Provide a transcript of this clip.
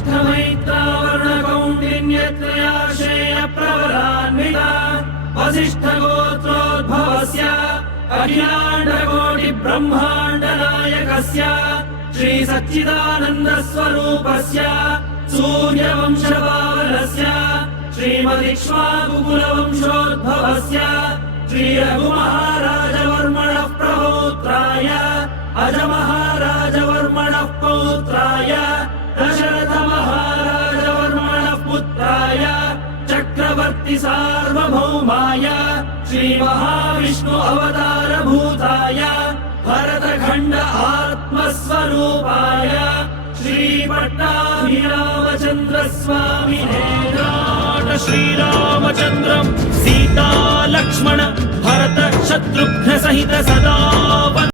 वसिष्ठमैत्रावरुणकौण्डिन्यत्रयाश्रेय प्रवरान्विता वसिष्ठगोत्रोद्भवस्य अखिलाण्डकोटिब्रह्माण्डनायकस्य श्री सच्चिदानन्दस्वरूपस्य सूर्यवंशपावनस्य श्रीमदिक्ष्वाकुकुलवंशोद्भवस्य श्री रघुमहाराजवर्मणः प्रपौत्राय अजमहाराजवर्मणः पौत्राय दशरथमहाराजवर्मणः पुत्राय चक्रवर्ति सार्वभौमाय श्री महाविष्णु अवतारभूताय भरतखण्ड आत्मस्वरूपाय श्री पट्टाभिरामचन्द्र स्वामिने श्रीरामचन्द्रं सीता लक्ष्मण भरत शत्रुघ्न सहित सदा